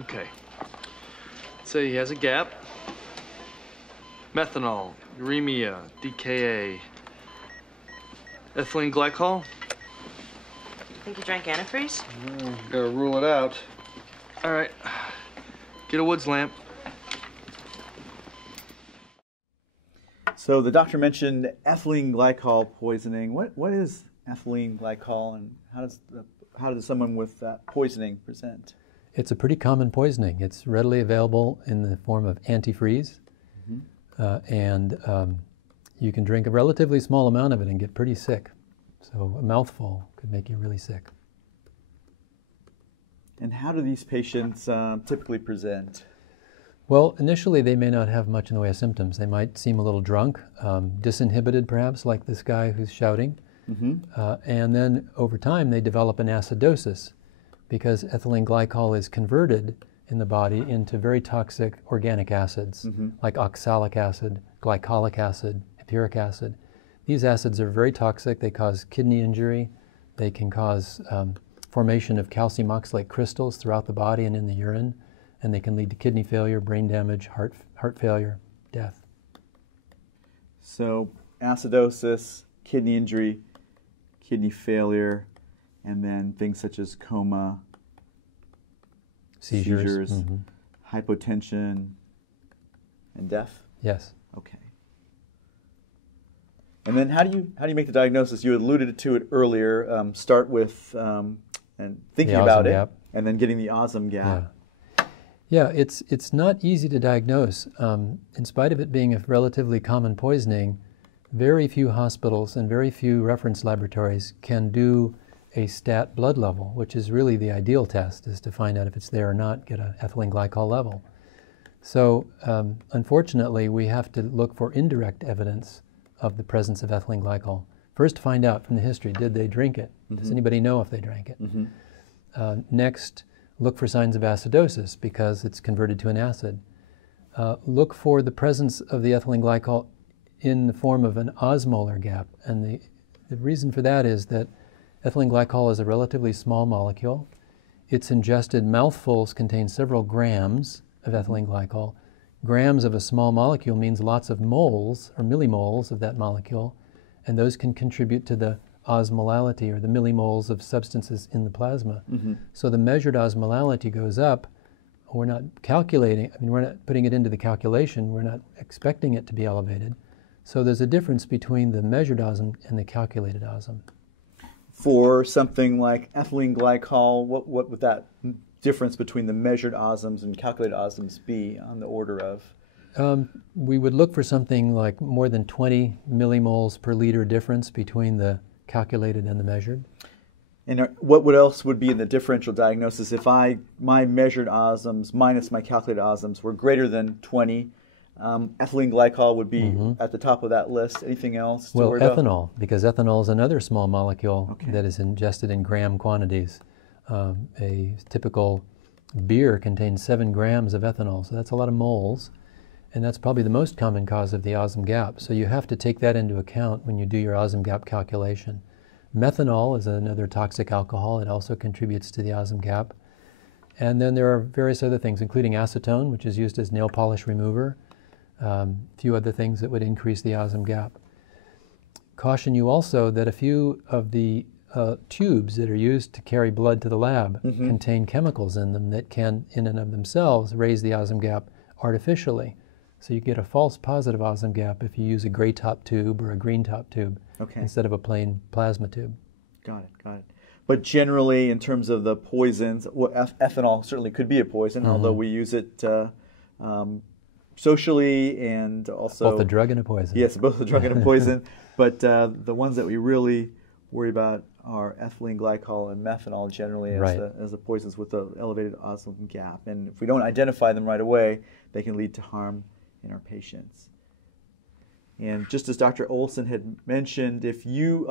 Okay. Say he has a gap. Methanol, uremia, DKA. Ethylene glycol? Think you drank antifreeze? Gotta rule it out. All right. Get a woods lamp. So the doctor mentioned ethylene glycol poisoning. What is ethylene glycol, and how does someone with that poisoning present? It's a pretty common poisoning. It's readily available in the form of antifreeze, and you can drink a relatively small amount of it and get pretty sick. So a mouthful could make you really sick. And how do these patients typically present? Well, initially they may not have much in the way of symptoms. They might seem a little drunk, disinhibited perhaps, like this guy who's shouting. And then over time they develop an acidosis because ethylene glycol is converted in the body into very toxic organic acids like oxalic acid, glycolic acid, hippuric acid. These acids are very toxic. They cause kidney injury. They can cause formation of calcium oxalate crystals throughout the body and in the urine, and they can lead to kidney failure, brain damage, heart failure, death. So acidosis, kidney injury, kidney failure, and then things such as coma, seizures, hypotension, and death? Yes. Okay. And then how do you make the diagnosis? You alluded to it earlier. Start with and thinking about it, gap. And then getting the OSM gap. Yeah, it's not easy to diagnose. In spite of it being a relatively common poisoning, very few hospitals and very few reference laboratories can do a stat blood level, which is really the ideal test, is to find out if it's there or not, get an ethylene glycol level. So unfortunately, we have to look for indirect evidence of the presence of ethylene glycol. First, find out from the history, did they drink it? Does anybody know if they drank it? Next, look for signs of acidosis because it's converted to an acid. Look for the presence of the ethylene glycol in the form of an osmolar gap. And the reason for that is that ethylene glycol is a relatively small molecule. Its ingested mouthfuls contain several grams of ethylene glycol. Grams of a small molecule means lots of moles or millimoles of that molecule, and those can contribute to the osmolality or the millimoles of substances in the plasma. So the measured osmolality goes up. We're not calculating, we're not putting it into the calculation, we're not expecting it to be elevated. So there's a difference between the measured osm and the calculated osm. For something like ethylene glycol, what would that difference between the measured osms and calculated osms be on the order of? We would look for something like more than 20 millimoles per liter difference between the calculated and the measured. And what else would be in the differential diagnosis if my measured osms minus my calculated osms were greater than 20? Ethylene glycol would be at the top of that list. Anything else to worry about? Ethanol, because ethanol is another small molecule that is ingested in gram quantities. A typical beer contains 7 grams of ethanol, so that's a lot of moles, and that's probably the most common cause of the osm gap. So you have to take that into account when you do your osm gap calculation. Methanol is another toxic alcohol. It also contributes to the osm gap. And then there are various other things, including acetone, which is used as nail polish remover. A few other things that would increase the osm gap. Caution you also that a few of the tubes that are used to carry blood to the lab contain chemicals in them that can, in and of themselves, raise the osm gap artificially. So you get a false positive osm gap if you use a gray top tube or a green top tube instead of a plain plasma tube. Got it. But generally, in terms of the poisons, well, ethanol certainly could be a poison, although we use it socially and also... Both a drug and a poison. Yes, both a drug and a poison. But the ones that we really worry about are ethylene glycol and methanol generally as the poisons with the elevated osm gap. And if we don't identify them right away, they can lead to harm in our patients. And just as Dr. Olson had mentioned, if your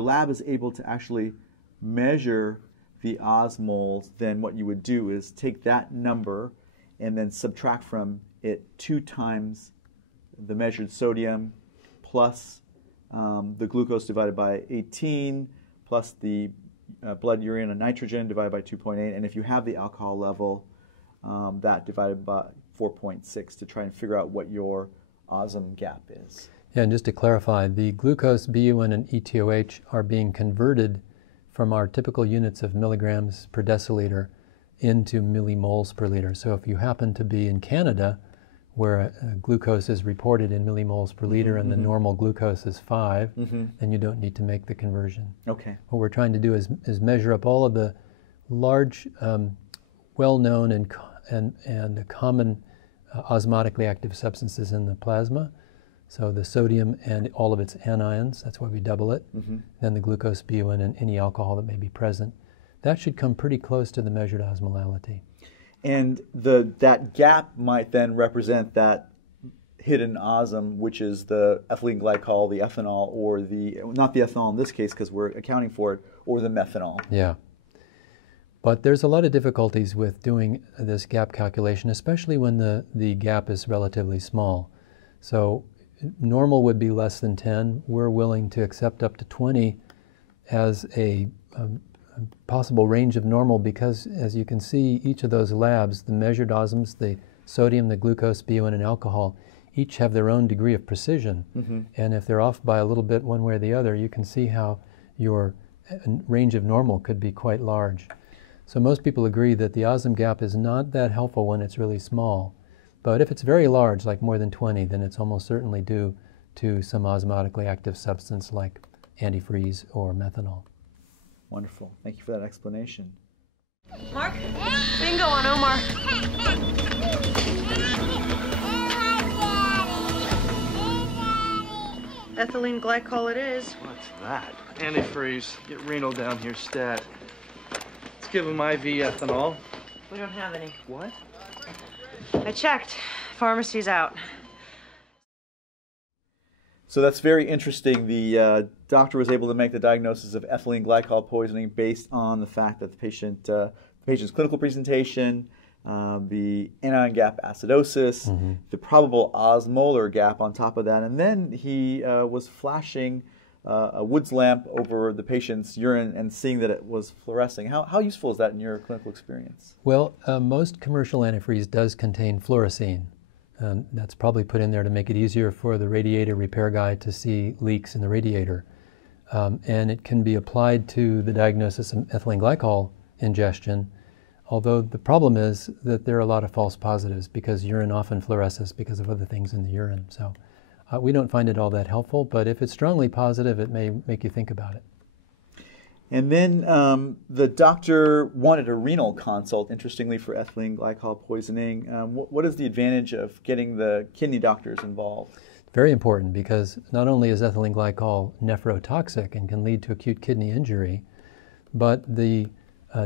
lab is able to actually measure the osmoles, then what you would do is take that number and then subtract from it 2 times the measured sodium plus the glucose divided by 18 plus the blood urea and nitrogen divided by 2.8, and if you have the alcohol level, that divided by 4.6 to try and figure out what your osm gap is. Yeah, and just to clarify, the glucose, BUN, and ETOH are being converted from our typical units of milligrams per deciliter into millimoles per liter. So if you happen to be in Canada, where glucose is reported in millimoles per liter and the normal glucose is 5, then you don't need to make the conversion. Okay. What we're trying to do is measure up all of the large, well-known and common osmotically active substances in the plasma. So the sodium and all of its anions, that's why we double it. Then the glucose, BUN, and any alcohol that may be present. That should come pretty close to the measured osmolality. And that gap might then represent that hidden osm, which is the ethylene glycol, the ethanol, or not the ethanol in this case because we're accounting for it, or the methanol. Yeah. But there's a lot of difficulties with doing this gap calculation, especially when the gap is relatively small. So normal would be less than 10. We're willing to accept up to 20 as a possible range of normal because, as you can see, each of those labs, the measured osms, the sodium, the glucose, BUN, and alcohol, each have their own degree of precision. And if they're off by a little bit one way or the other, you can see how your range of normal could be quite large. So most people agree that the osm gap is not that helpful when it's really small. But if it's very large, like more than 20, then it's almost certainly due to some osmotically active substance like antifreeze or methanol. Wonderful. Thank you for that explanation. Mark? Bingo on Omar. Ethylene glycol it is. What's that? Antifreeze. Get renal down here stat. Let's give him IV ethanol. We don't have any. What? I checked. Pharmacy's out. So that's very interesting. The doctor was able to make the diagnosis of ethylene glycol poisoning based on the fact that the patient's clinical presentation, the anion gap acidosis, the probable osmolar gap on top of that, and then he was flashing a Woods lamp over the patient's urine and seeing that it was fluorescing. How useful is that in your clinical experience? Well, most commercial antifreeze does contain fluorescein. That's probably put in there to make it easier for the radiator repair guy to see leaks in the radiator. And it can be applied to the diagnosis of ethylene glycol ingestion, although the problem is that there are a lot of false positives because urine often fluoresces because of other things in the urine. So we don't find it all that helpful, but if it's strongly positive, it may make you think about it. And then the doctor wanted a renal consult, interestingly, for ethylene glycol poisoning. What is the advantage of getting the kidney doctors involved? Very important because not only is ethylene glycol nephrotoxic and can lead to acute kidney injury, but the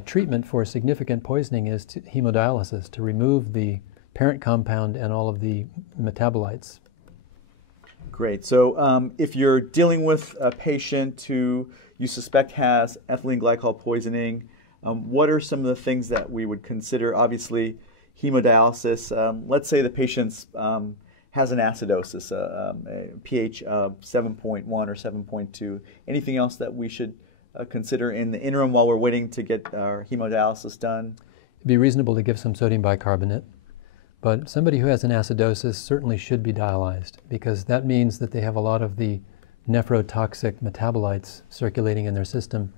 treatment for significant poisoning is hemodialysis to remove the parent compound and all of the metabolites. Great. So if you're dealing with a patient who you suspect has ethylene glycol poisoning, what are some of the things that we would consider? Obviously, hemodialysis. Let's say the patient has an acidosis, a pH of 7.1 or 7.2. Anything else that we should consider in the interim while we're waiting to get our hemodialysis done? It'd be reasonable to give some sodium bicarbonate. But somebody who has an acidosis certainly should be dialyzed because that means that they have a lot of the nephrotoxic metabolites circulating in their system,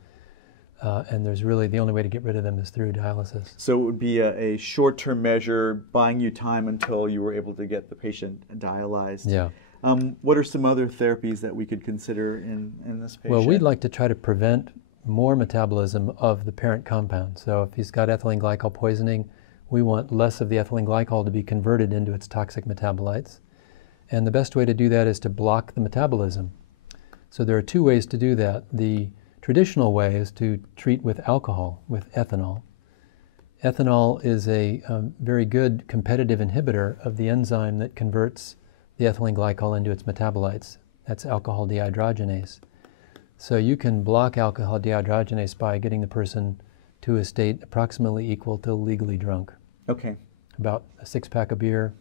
and there's really the only way to get rid of them is through dialysis. So it would be a short-term measure, buying you time until you were able to get the patient dialyzed. Yeah. What are some other therapies that we could consider in this patient? Well, we'd like to try to prevent more metabolism of the parent compound. So if he's got ethylene glycol poisoning, we want less of the ethylene glycol to be converted into its toxic metabolites. And the best way to do that is to block the metabolism. So there are two ways to do that. The traditional way is to treat with alcohol, with ethanol. Ethanol is a very good competitive inhibitor of the enzyme that converts the ethylene glycol into its metabolites. That's alcohol dehydrogenase. So you can block alcohol dehydrogenase by getting the person to a state approximately equal to legally drunk. Okay. About a 6-pack of beer.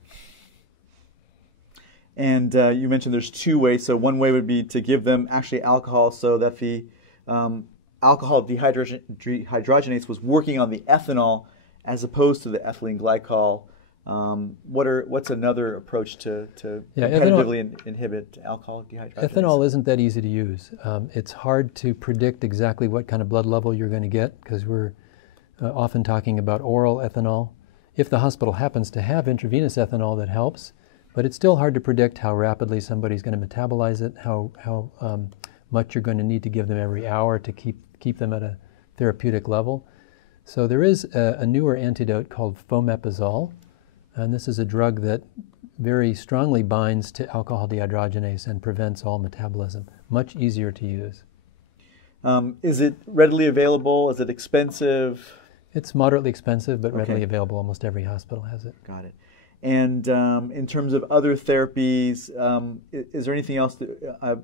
And you mentioned there's two ways. So one way would be to give them actually alcohol so that the alcohol dehydrogenase was working on the ethanol as opposed to the ethylene glycol. What's another approach to competitively inhibit alcohol dehydrogenase? Ethanol isn't that easy to use. It's hard to predict exactly what kind of blood level you're going to get because we're often talking about oral ethanol. If the hospital happens to have intravenous ethanol, that helps, but it's still hard to predict how rapidly somebody's going to metabolize it, how much you're going to need to give them every hour to keep them at a therapeutic level. So there is a newer antidote called fomepizole, and this is a drug that very strongly binds to alcohol dehydrogenase and prevents all metabolism. Much easier to use. Is it readily available? Is it expensive? It's moderately expensive, but readily available. Almost every hospital has it. Got it. And in terms of other therapies, is there anything else that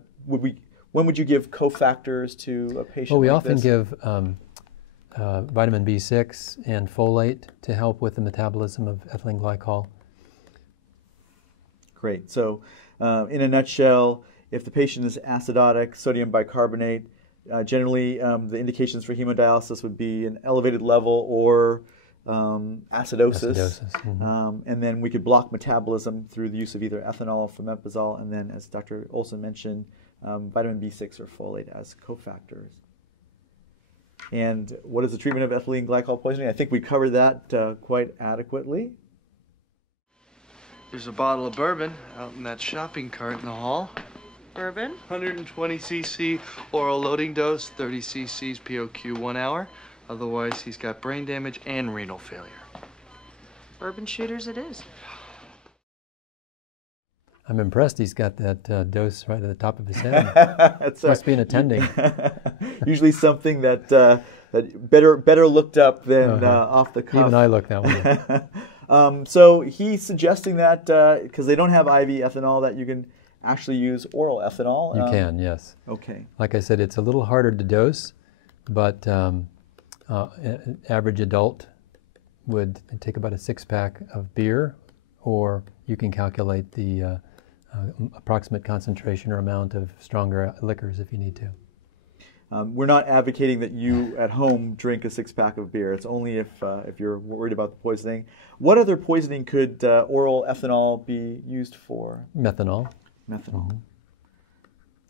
when would you give cofactors to a patient? Well, we like often this? give vitamin B6 and folate to help with the metabolism of ethylene glycol. Great. So, in a nutshell, if the patient is acidotic, sodium bicarbonate, generally the indications for hemodialysis would be an elevated level or acidosis. And then we could block metabolism through the use of either ethanol or fomepizole, and then, as Dr. Olson mentioned, vitamin B6 or folate as cofactors. And what is the treatment of ethylene glycol poisoning? I think we covered that quite adequately. There's a bottle of bourbon out in that shopping cart in the hall. Bourbon? 120 cc oral loading dose, 30 cc's POQ 1 hour. Otherwise, he's got brain damage and renal failure. Bourbon shooters it is. I'm impressed he's got that dose right at the top of his head. Must be an attending. Usually something that better looked up than off the cuff. Even I looked that one. So he's suggesting that because they don't have IV ethanol, that you can actually use oral ethanol. You can, yes. Okay. Like I said, it's a little harder to dose, but an average adult would take about a 6-pack of beer, or you can calculate the approximate concentration or amount of stronger liquors if you need to. We're not advocating that you at home drink a 6-pack of beer. It's only if you're worried about the poisoning. What other poisoning could oral ethanol be used for? Methanol. Methanol. Mm-hmm.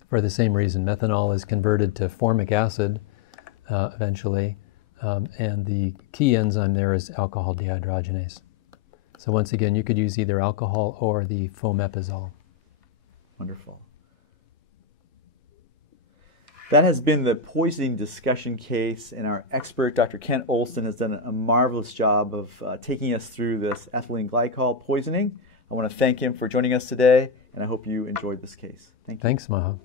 For the same reason. Methanol is converted to formic acid eventually, and the key enzyme there is alcohol dehydrogenase. So once again, you could use either alcohol or the fomepizole. Wonderful. That has been the poisoning discussion case, and our expert, Dr. Kent Olson, has done a marvelous job of taking us through this ethylene glycol poisoning. I want to thank him for joining us today, and I hope you enjoyed this case. Thank you. Thanks, Maha.